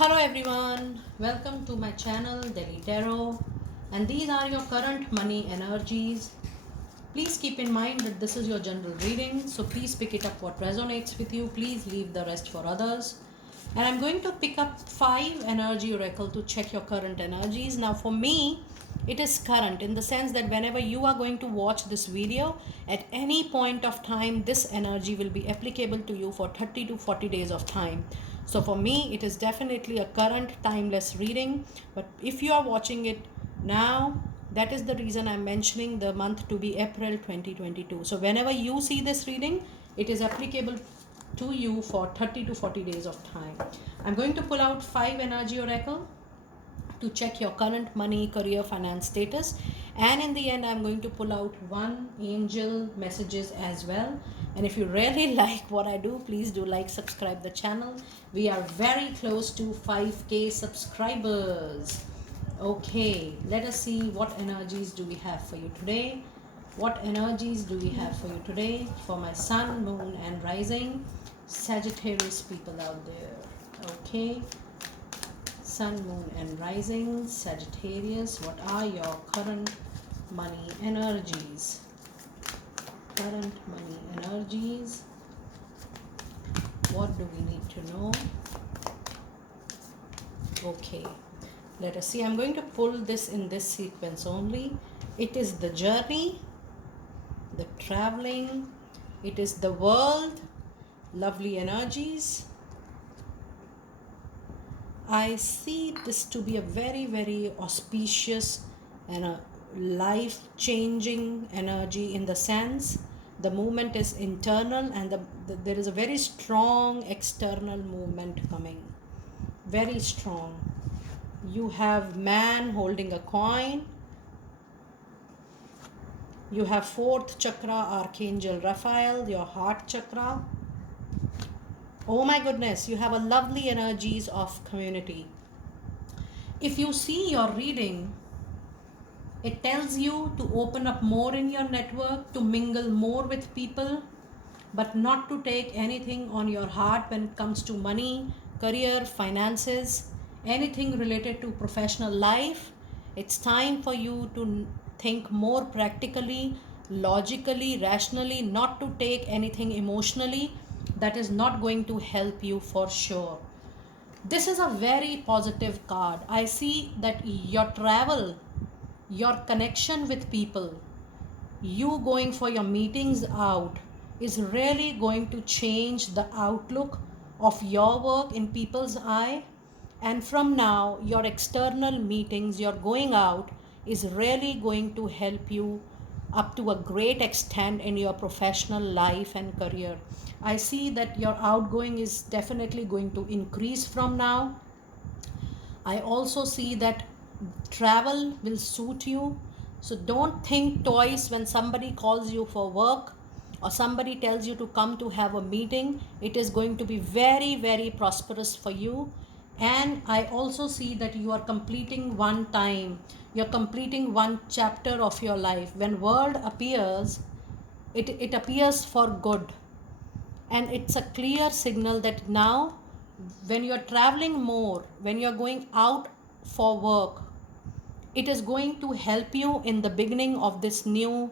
Hello everyone, welcome to my channel Delhi Tarot, and these are your current money energies. Please keep in mind that this is your general reading, so please pick it up what resonates with you. Please leave the rest for others. And I'm going to pick up 5 energy oracle to check your current energies. Now for me, it is current in the sense that whenever you are going to watch this video, at any point of time, this energy will be applicable to you for 30 to 40 days of time. So for me, it is definitely a current timeless reading. But if you are watching it now, that is the reason I'm mentioning the month to be April 2022. So whenever you see this reading, it is applicable to you for 30 to 40 days of time. I'm going to pull out 5 energy oracle to check your current money, career, finance status, and in the end I'm going to pull out 1 angel messages as well. And if you really like what I do, please do like, subscribe the channel. We are very close to 5k subscribers. Okay, let us see what energies do we have for you today. What energies do we have for you today for my sun, moon and rising Sagittarius people out there? Okay, sun, moon and rising Sagittarius, what are your current money energies? Current money energies. What do we need to know? Okay, let us see. I'm going to pull this in this sequence only. It is the journey, the traveling, it is the world, lovely energies. I see this to be a very, very auspicious and a life-changing energy in the sense the movement is internal and there is a very strong external movement coming. Very strong. You have man holding a coin. You have 4th chakra, Archangel Raphael, your heart chakra. Oh my goodness, you have a lovely energies of community. If you see your reading, it tells you to open up more in your network, to mingle more with people, but not to take anything on your heart when it comes to money, career, finances, anything related to professional life. It's time for you to think more practically, logically, rationally, not to take anything emotionally. That is not going to help you for sure. This is a very positive card. I see that your travel, your connection with people, you going for your meetings out is really going to change the outlook of your work in people's eye. And from now, your external meetings, your going out is really going to help you up to a great extent in your professional life and career. I see that your outgoing is definitely going to increase from now. I also see that travel will suit you. So don't think twice when somebody calls you for work or somebody tells you to come to have a meeting. It is going to be very, very prosperous for you. And I also see that you are completing one time. You're completing one chapter of your life. When word appears, it appears for good. And it's a clear signal that now when you're traveling more, when you're going out for work, it is going to help you in the beginning of this new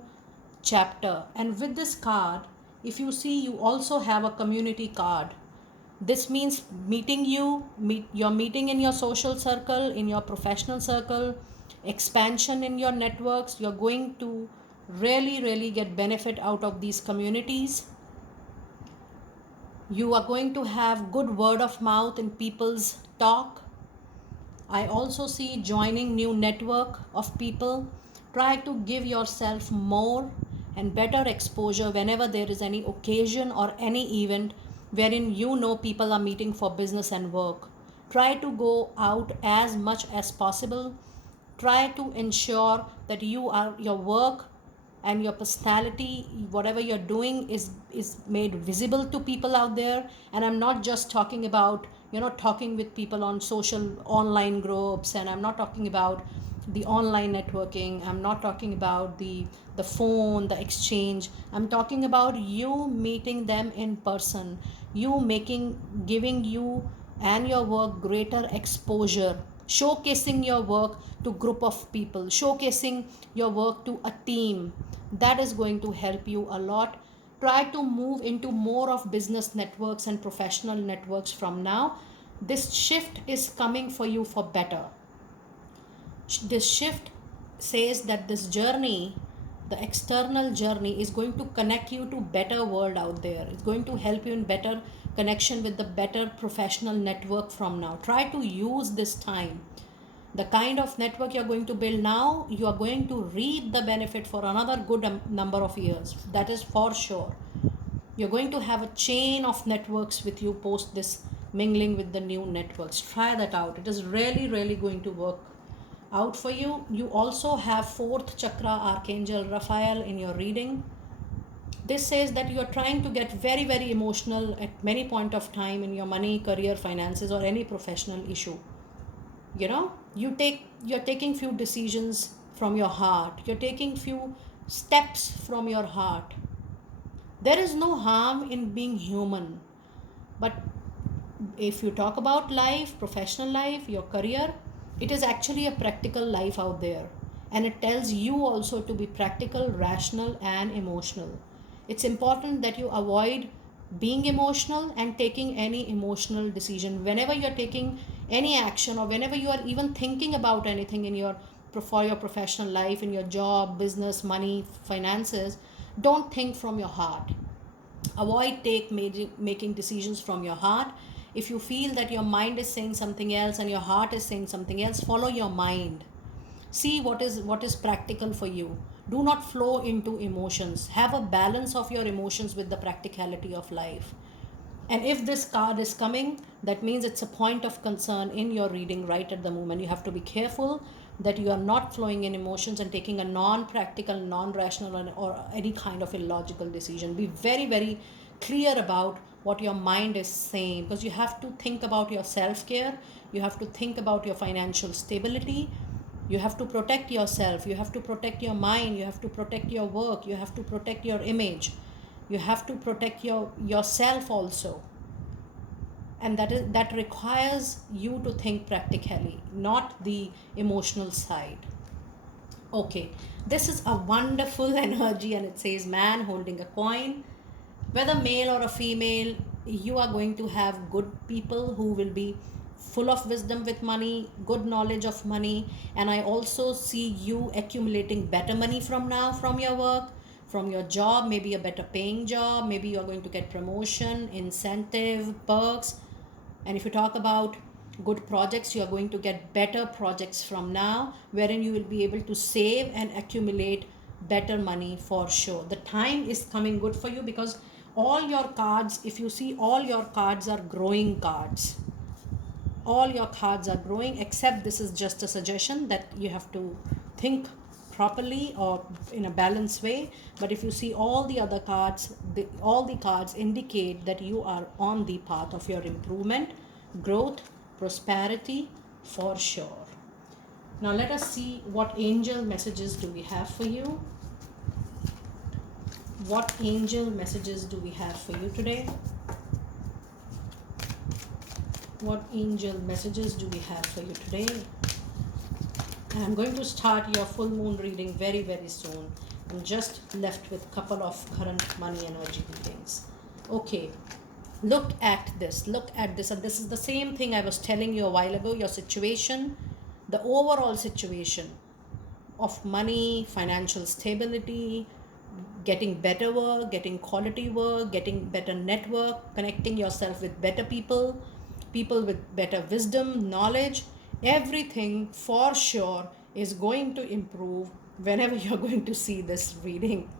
chapter. And with this card, if you see, you also have a community card. This means you're meeting in your social circle, in your professional circle, expansion in your networks. You're going to really, really get benefit out of these communities. You are going to have good word of mouth in people's talk. I also see joining new network of people. Try to give yourself more and better exposure whenever there is any occasion or any event wherein you know people are meeting for business and work. Try to go out as much as possible. Try to ensure that your work and your personality, whatever you're doing, is made visible to people out there. And I'm not just talking about talking with people on social online groups, and I'm not talking about the online networking, I'm not talking about the phone, the exchange. I'm talking about you meeting them in person, you giving you and your work greater exposure, showcasing your work to group of people, showcasing your work to a team. That is going to help you a lot. Try to move into more of business networks and professional networks from now. This shift is coming for you for better. This shift says that this journey, the external journey, is going to connect you to better world out there. It's going to help you in better connection with the better professional network from now. Try to use this time. The kind of network you're going to build now, you are going to reap the benefit for another good number of years. That is for sure. You're going to have a chain of networks with you post this mingling with the new networks. Try that out. It is really going to work out for you. You also have fourth chakra Archangel Raphael in your reading. This says that you are trying to get very emotional at many point of time in your money, career, finances, or any professional issue. You're taking few decisions from your heart. You're taking few steps from your heart. There is no harm in being human, but if you talk about life, professional life, your career, it is actually a practical life out there, and it tells you also to be practical, rational, and emotional. It's important that you avoid being emotional and taking any emotional decision whenever you're taking any action, or whenever you are even thinking about anything in your for your professional life, in your job, business, money, finances. Don't think from your heart. Avoid making decisions from your heart. If you feel that your mind is saying something else and your heart is saying something else, follow your mind. See what is practical for you. Do not flow into emotions. Have a balance of your emotions with the practicality of life. And if this card is coming, that means it's a point of concern in your reading right at the moment. You have to be careful that you are not flowing in emotions and taking a non-practical, non-rational, or any kind of illogical decision. Be very clear about what your mind is saying, because you have to think about your self-care. You have to think about your financial stability. You have to protect yourself. You have to protect your mind. You have to protect your work. You have to protect your image. You have to protect yourself also. And that requires you to think practically, not the emotional side. Okay, this is a wonderful energy, and it says man holding a coin. Whether male or a female, you are going to have good people who will be full of wisdom with money, good knowledge of money. And I also see you accumulating better money from now, from your work, from your job, maybe a better paying job. Maybe you're going to get promotion, incentive, perks. And if you talk about good projects, you are going to get better projects from now, wherein you will be able to save and accumulate better money for sure. The time is coming good for you, because all your cards, if you see, all your cards are growing cards. All your cards are growing, except this is just a suggestion that you have to think properly or in a balanced way. But if you see all the other cards, all the cards indicate that you are on the path of your improvement, growth, prosperity for sure. Now let us see what angel messages do we have for you. What angel messages do we have for you today? What angel messages do we have for you today? I'm going to start your full moon reading very soon. I'm just left with a couple of current money energy readings. Okay, look at this, and this is the same thing I was telling you a while ago. Your situation, the overall situation of money, financial stability, getting better work, getting quality work, getting better network, connecting yourself with better people with better wisdom, knowledge, everything for sure is going to improve whenever you're going to see this reading.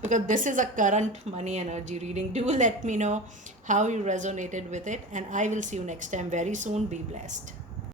Because this is a current money energy reading. Do let me know how you resonated with it, and I will see you next time very soon. Be blessed.